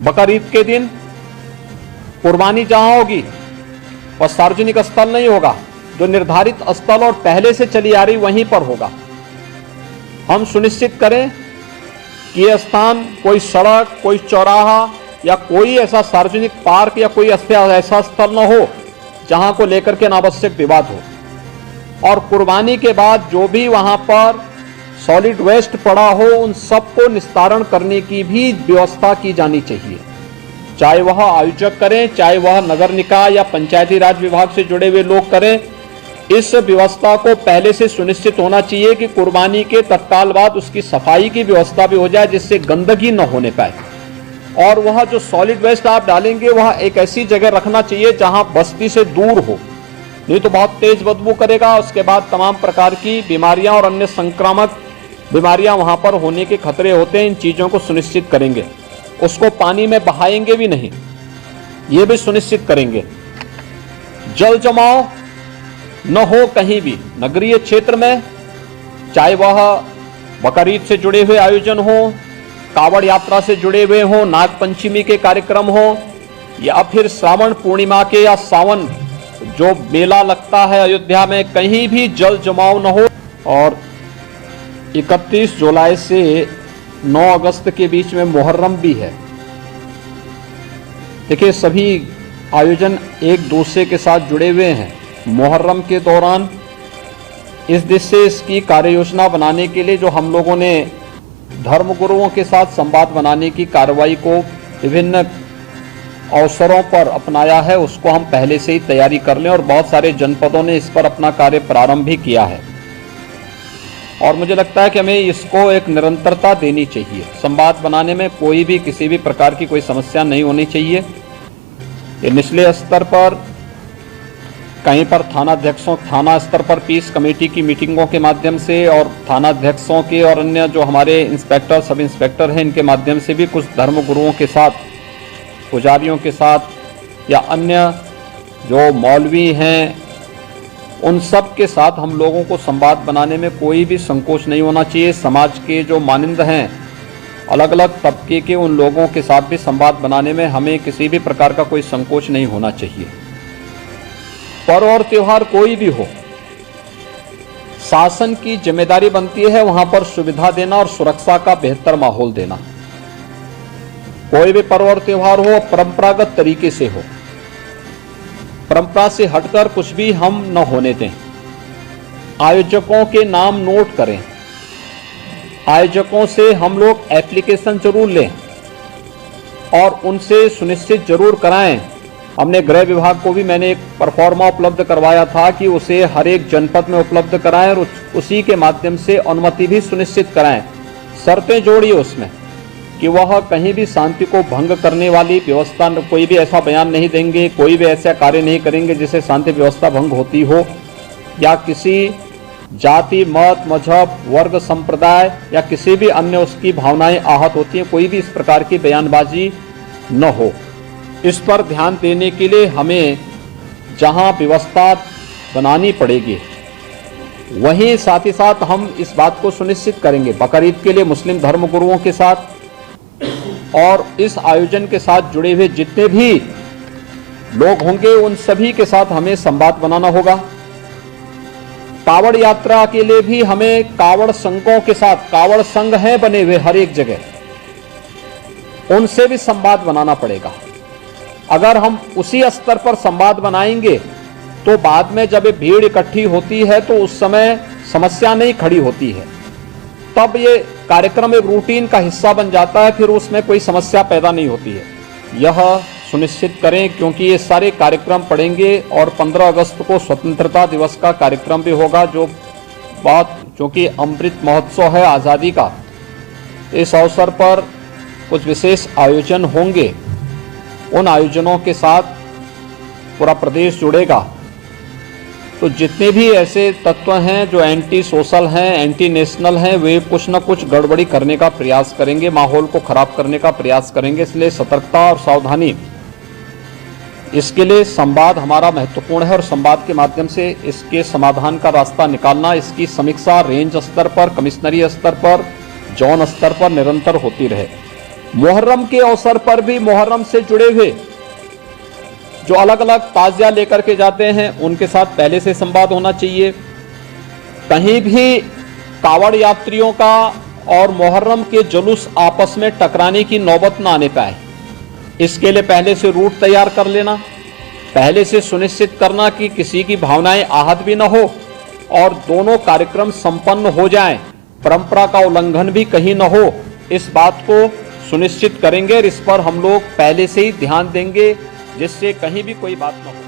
बकरीद के दिन कुर्बानी जहां होगी वह सार्वजनिक स्थल नहीं होगा, जो निर्धारित स्थल और पहले से चली आ रही वहीं पर होगा। हम सुनिश्चित करें कि यह स्थान कोई सड़क, कोई चौराहा या कोई ऐसा सार्वजनिक पार्क या कोई ऐसा स्थल न हो जहां को लेकर के अनावश्यक विवाद हो। और कुर्बानी के बाद जो भी वहां पर सॉलिड वेस्ट पड़ा हो उन सबको निस्तारण करने की भी व्यवस्था की जानी चाहिए, चाहे वह आयोजक करें, चाहे वह नगर निकाय या पंचायती राज विभाग से जुड़े हुए लोग करें। इस व्यवस्था को पहले से सुनिश्चित होना चाहिए कि कुर्बानी के तत्काल बाद उसकी सफाई की व्यवस्था भी हो जाए, जिससे गंदगी न होने पाए। और वह जो सॉलिड वेस्ट आप डालेंगे वह एक ऐसी जगह रखना चाहिए जहां बस्ती से दूर हो, नहीं तो बहुत तेज बदबू करेगा। उसके बाद तमाम प्रकार की बीमारियां और अन्य संक्रामक बीमारियां वहां पर होने के खतरे होते हैं। इन चीजों को सुनिश्चित करेंगे। उसको पानी में बहाएंगे भी नहीं, ये भी सुनिश्चित करेंगे। जल जमाव न हो कहीं भी नगरीय क्षेत्र में, चाहे वह बकरीद से जुड़े हुए आयोजन हो, कावड़ यात्रा से जुड़े हुए हो, नाग पंचमी के कार्यक्रम हो, या फिर श्रावण पूर्णिमा के या सावन जो मेला लगता है अयोध्या में, कहीं भी जल जमाव न हो। और 31 जुलाई से 9 अगस्त के बीच में मुहर्रम भी है। देखिए, सभी आयोजन एक दूसरे के साथ जुड़े हुए हैं। मुहर्रम के दौरान इस दिश से इसकी कार्य योजना बनाने के लिए जो हम लोगों ने धर्मगुरुओं के साथ संवाद बनाने की कार्रवाई को विभिन्न अवसरों पर अपनाया है, उसको हम पहले से ही तैयारी कर लें। और बहुत सारे जनपदों ने इस पर अपना कार्य प्रारंभ भी किया है। और मुझे लगता है कि हमें इसको एक निरंतरता देनी चाहिए। संवाद बनाने में कोई भी किसी भी प्रकार की कोई समस्या नहीं होनी चाहिए। ये निचले स्तर पर कहीं पर थाना स्तर पर पीस कमेटी की मीटिंगों के माध्यम से और थाना अध्यक्षों के और अन्य जो हमारे इंस्पेक्टर, सब इंस्पेक्टर हैं, इनके माध्यम से भी कुछ धर्म गुरुओं के साथ, पुजारियों के साथ या अन्य जो मौलवी हैं, उन सब के साथ हम लोगों को संवाद बनाने में कोई भी संकोच नहीं होना चाहिए। समाज के जो मानिंद हैं, अलग अलग तबके के, उन लोगों के साथ भी संवाद बनाने में हमें किसी भी प्रकार का कोई संकोच नहीं होना चाहिए। पर्व और त्योहार कोई भी हो, शासन की जिम्मेदारी बनती है वहां पर सुविधा देना और सुरक्षा का बेहतर माहौल देना। कोई भी पर्व और त्योहार हो, परंपरागत तरीके से हो, परंपरा से हटकर कुछ भी हम न होने दें। आयोजकों के नाम नोट करें, आयोजकों से हम लोग एप्लीकेशन जरूर लें और उनसे सुनिश्चित जरूर कराएं। हमने गृह विभाग को भी मैंने एक परफॉर्मा उपलब्ध करवाया था कि उसे हर एक जनपद में उपलब्ध कराएं और उसी के माध्यम से अनुमति भी सुनिश्चित कराएं। शर्तें जोड़िए उसमें कि वह कहीं भी शांति को भंग करने वाली व्यवस्था, कोई भी ऐसा बयान नहीं देंगे, कोई भी ऐसा कार्य नहीं करेंगे जिससे शांति व्यवस्था भंग होती हो, या किसी जाति, मत, मजहब, वर्ग, संप्रदाय या किसी भी अन्य उसकी भावनाएं आहत होती हैं, कोई भी इस प्रकार की बयानबाजी न हो। इस पर ध्यान देने के लिए हमें जहां व्यवस्था बनानी पड़ेगी वहीं साथ ही साथ हम इस बात को सुनिश्चित करेंगे बकरीद के लिए मुस्लिम धर्मगुरुओं के साथ और इस आयोजन के साथ जुड़े हुए जितने भी लोग होंगे उन सभी के साथ हमें संवाद बनाना होगा। कावड़ यात्रा के लिए भी हमें कावड़ संघों के साथ, कावड़ संघ हैं बने हुए हर एक जगह, उनसे भी संवाद बनाना पड़ेगा। अगर हम उसी स्तर पर संवाद बनाएंगे तो बाद में जब ये भीड़ इकट्ठी होती है तो उस समय समस्या नहीं खड़ी होती है, तब ये कार्यक्रम एक रूटीन का हिस्सा बन जाता है, फिर उसमें कोई समस्या पैदा नहीं होती है। यह सुनिश्चित करें क्योंकि ये सारे कार्यक्रम पड़ेंगे और 15 अगस्त को स्वतंत्रता दिवस का कार्यक्रम भी होगा, जो कि अमृत महोत्सव है आज़ादी का। इस अवसर पर कुछ विशेष आयोजन होंगे, उन आयोजनों के साथ पूरा प्रदेश जुड़ेगा। तो जितने भी ऐसे तत्व हैं जो एंटी सोशल हैं, एंटी नेशनल हैं, वे कुछ न कुछ गड़बड़ी करने का प्रयास करेंगे, माहौल को खराब करने का प्रयास करेंगे। इसलिए सतर्कता और सावधानी, इसके लिए संवाद हमारा महत्वपूर्ण है और संवाद के माध्यम से इसके समाधान का रास्ता निकालना, इसकी समीक्षा रेंज स्तर पर, कमिश्नरी स्तर पर, जोन स्तर पर निरंतर होती रहे। मुहर्रम के अवसर पर भी मुहर्रम से जुड़े हुए जो अलग अलग ताजिया लेकर के जाते हैं उनके साथ पहले से संवाद होना चाहिए। कहीं भी कावड़ यात्रियों का और मुहर्रम के जुलूस आपस में टकराने की नौबत ना आने पाए, इसके लिए पहले से रूट तैयार कर लेना, पहले से सुनिश्चित करना कि किसी की भावनाएं आहत भी न हो और दोनों कार्यक्रम संपन्न हो जाएं, परंपरा का उल्लंघन भी कहीं न हो, इस बात को सुनिश्चित करेंगे और इस पर हम लोग पहले से ही ध्यान देंगे जिससे कहीं भी कोई बात न हो।